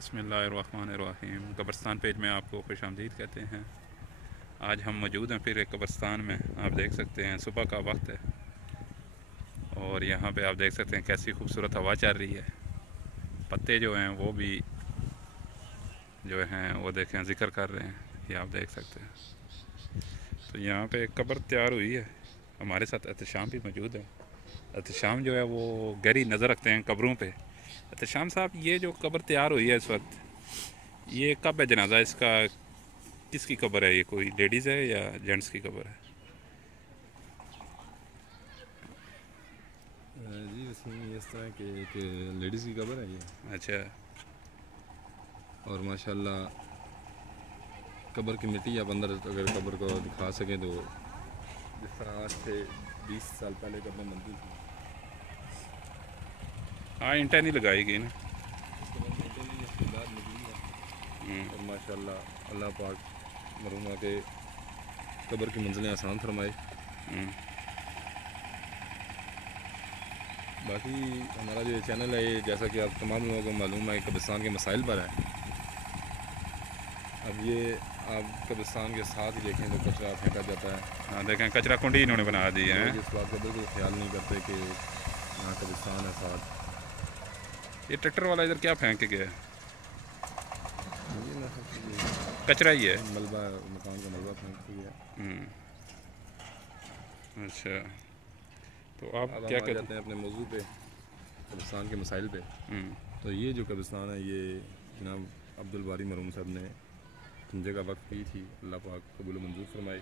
बिस्मिल्लाहिर्रहमानिर्रहीम। कब्रिस्तान पेज में आपको खुशामदीद कहते हैं। आज हम मौजूद हैं फिर एक कब्रिस्तान में। आप देख सकते हैं सुबह का वक्त है और यहाँ पे आप देख सकते हैं कैसी खूबसूरत हवा चल रही है। पत्ते जो हैं वो भी जो हैं वो देखें ज़िक्र कर रहे हैं, ये आप देख सकते हैं। तो यहाँ पे कब्र तैयार हुई है। हमारे साथ एहतशाम भी मौजूद है। एहतशाम जो है वो गहरी नज़र रखते हैं कब्रों पे। एहतशाम साहब, ये जो कब्र तैयार हुई है इस वक्त, ये कब है जनाजा इसका? किसकी कब्र है? ये कोई लेडीज़ है या जेंट्स की कब्र है? जी वैसे इस तरह के एक लेडीज़ की कब्र है ये। अच्छा। और माशाल्लाह कब्र की मिट्टी आप अंदर अगर कब्र को दिखा सकें तो जिस तरह आज से 20 साल पहले कब्र बनती थी। हाँ, इंटा नहीं लगाई गई ना। इसके बाद निकली है और माशाल्लाह अल्लाह पाक मरहुमा के कब्र की मंजिलें आसान फरमाए। बाकी हमारा जो चैनल है ये, जैसा कि आप तमाम लोगों को मालूम है, कब्रिस्तान के मसाइल पर है। अब ये आप कब्रिस्तान के साथ ही देखें तो कचरा फेंका जाता है। हाँ देखें, कचरा कुंडी इन्होंने बना दी है। इस बात का बिल्कुल ख्याल नहीं करते कि यहाँ कब्रिस्तान है साथ। ये ट्रैक्टर वाला इधर क्या फेंक के गया है? ये ना कचरा ही है, मलबा, मकान का मलबा फेंक के गया। अच्छा, तो आप अब क्या हम आ कहते जाते हैं अपने मौजू पे, कब्रिस्तान के मसाइल पे। तो ये जो कब्रिस्तान है ये जनाब अब्दुल बारी मरहूम साहब ने तंजे का वक्त की थी, अल्लाह पाक कबूल मंजूर फरमाए।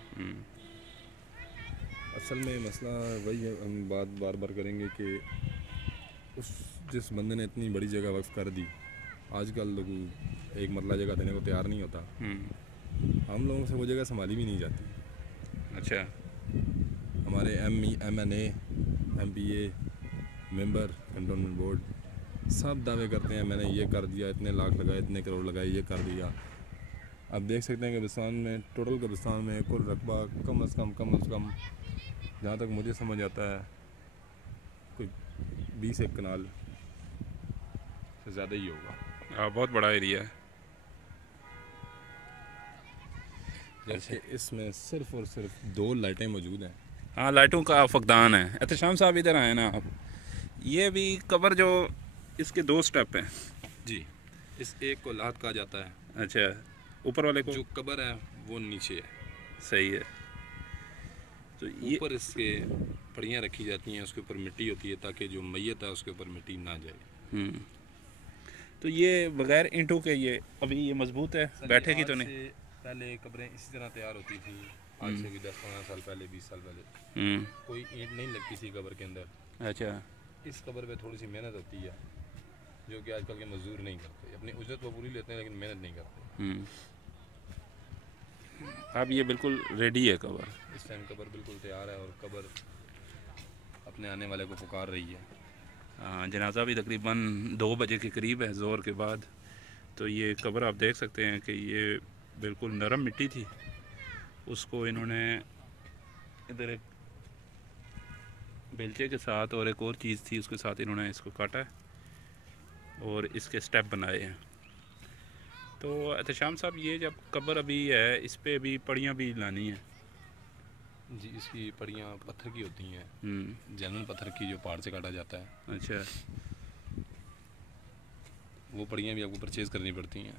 असल में मसला वही है, हम बात बार बार करेंगे कि उस जिस बंदे ने इतनी बड़ी जगह वक्फ कर दी, आजकल लोग एक मरला जगह देने को तैयार नहीं होता। हम लोगों से वो जगह संभाली भी नहीं जाती। अच्छा। हमारे MNA MPA member cantonment board सब दावे करते हैं मैंने ये कर दिया, इतने लाख लगाए, इतने करोड़ लगाए, ये कर दिया। आप देख सकते हैं कब्रिस्तान में, टोटल कब्रिस्तान में कुल रकबा कम अज़ कम जहाँ तक मुझे समझ आता है कोई 20 एक कनाल से ज़्यादा ही होगा। हाँ, बहुत बड़ा एरिया है। जैसे इसमें सिर्फ और सिर्फ 2 लाइटें मौजूद हैं। हाँ, लाइटों का फकदान है। एहतशाम साहब इधर आए ना आप। ये भी कब्र जो इसके 2 स्टेप हैं जी, इस एक को लात कहा जाता है। अच्छा, ऊपर वाले को जो कब्र है वो नीचे है। सही है। तो ये ऊपर इसके पड़ियाँ रखी जाती हैं, उसके ऊपर मिट्टी होती है ताकि जो मैयत है उसके ऊपर मिट्टी ना जाए। तो ये बगैर ईंटों के ये अभी ये मजबूत है, बैठेगी तो नहीं? पहले कब्रें इसी तरह तैयार होती थी, आज से भी 10-15 साल पहले, 20 साल पहले कोई ईंट नहीं लगती थी कब्र के अंदर। अच्छा। इस कब्र पे थोड़ी सी मेहनत होती है जो कि आजकल के मजदूर नहीं करते। अपनी उजरत वो पूरी लेते हैं लेकिन मेहनत नहीं करते। अब ये बिल्कुल रेडी है कब्र। इस टाइम कब्र बिल्कुल तैयार है और कब्र अपने आने वाले को पुकार रही है। जनाजा भी तकरीबन 2 बजे के करीब है, ज़ोर के बाद। तो ये कब्र आप देख सकते हैं कि ये बिल्कुल नरम मिट्टी थी, उसको इन्होंने इधर एक बेलचे के साथ और एक और चीज़ थी उसके साथ इन्होंने इसको काटा है और इसके स्टेप बनाए हैं। तो एहतशाम साहब, ये जब कब्र अभी है इस पर अभी पड़ियाँ भी लानी है? जी, इसकी पड़ियाँ पत्थर की होती हैं, जनरल पत्थर की जो पहाड़ से काटा जाता है। अच्छा। वो पड़ियाँ भी आपको परचेज़ करनी पड़ती हैं,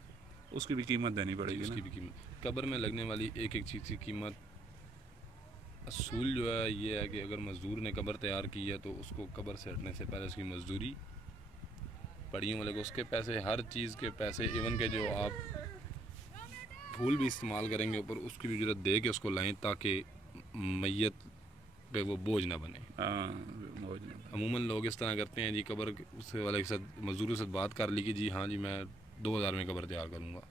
उसकी भी कीमत देनी पड़ेगी। उसकी भी कीमत, कब्र में लगने वाली एक एक चीज़ की कीमत, असूल जो है ये है कि अगर मज़दूर ने कब्र तैयार की है तो उसको कब्र से हटने से पहले उसकी मजदूरी, पड़ियों वाले को उसके पैसे, हर चीज़ के पैसे, इवन के जो आप फूल भी इस्तेमाल करेंगे ऊपर, उसकी भी जरूरत दे के उसको लाएं ताकि मैयत पे वो बोझ ना बने। अमूमन लोग इस तरह करते हैं जी, कब्र उससे वाले के साथ, मजदूरों से बात कर ली कि जी हाँ जी मैं 2000 में कब्र तैयार करूँगा।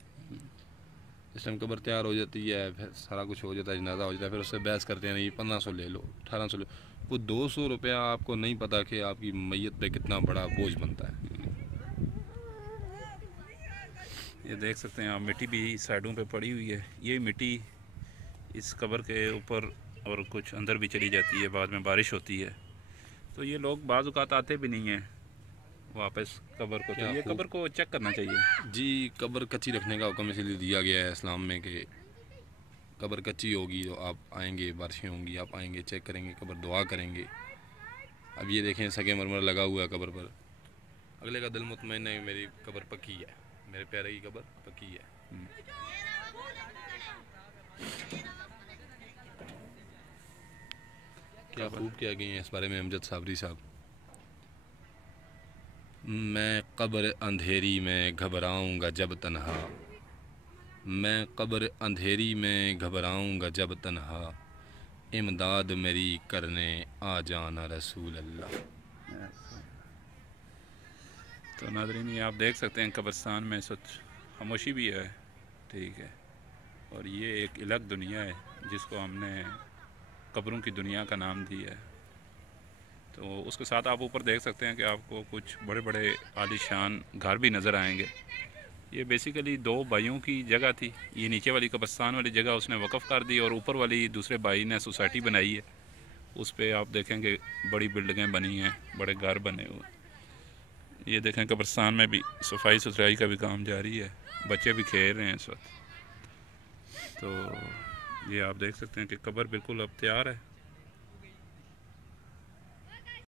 इस टाइम कब्र तैयार हो जाती है, फिर सारा कुछ हो जाता है, जनाजा हो जाता है, फिर उससे बहस करते हैं नहीं 1500 ले लो, 1800 ले लो। वो 200 रुपया आपको नहीं पता कि आपकी मैयत पे कितना बड़ा बोझ बनता है। ये देख सकते हैं आप, मिट्टी भी साइडों पे पड़ी हुई है। ये मिट्टी इस कब्र के ऊपर और कुछ अंदर भी चली जाती है, बाद में बारिश होती है तो ये लोग बाज़ औक़ात आते भी नहीं हैं। वापस कब्र को। तो क्या ये खूब। कब्र को चेक करना चाहिए। जी, कब्र कच्ची रखने का हुक्म इसलिए दिया गया है इस्लाम में कि कब्र कच्ची होगी तो आप आएंगे, बारिशें होंगी, आप आएंगे, चेक करेंगे कब्र, दुआ करेंगे। अब ये देखें सगे मरमर लगा हुआ है कब्र पर, अगले का दिल मुतमईन है मेरी कब्र पक्की है, मेरे प्यारे की कब्र पक्की है। क्या खूब क्या गए हैं इस बारे में अमजद साबरी साहब। मैं कब्र अंधेरी में घबराऊंगा जब तन्हा, मैं कब्र अंधेरी में घबराऊंगा जब तन्हा, इमदाद मेरी करने आ जाना रसूल अल्लाह। तो नाज़रीन ये आप देख सकते हैं कब्रिस्तान में इस वक्त खामोशी भी है, ठीक है। और ये एक अलग दुनिया है जिसको हमने कब्रों की दुनिया का नाम दिया है। तो उसके साथ आप ऊपर देख सकते हैं कि आपको कुछ बड़े बड़े आलीशान घर भी नज़र आएंगे। ये बेसिकली दो भाइयों की जगह थी। ये नीचे वाली कब्रिस्तान वाली जगह उसने वक़्फ़ कर दी और ऊपर वाली दूसरे भाई ने सोसाइटी बनाई है। उस पर आप देखेंगे बड़ी बिल्डिंगें बनी हैं, बड़े घर बने हुए। ये देखें कब्रिस्तान में भी सफाई सुथराई का भी काम जारी है, बच्चे भी खेल रहे हैं इस वक्त। तो ये आप देख सकते हैं कि कब्र बिल्कुल अब तैयार है।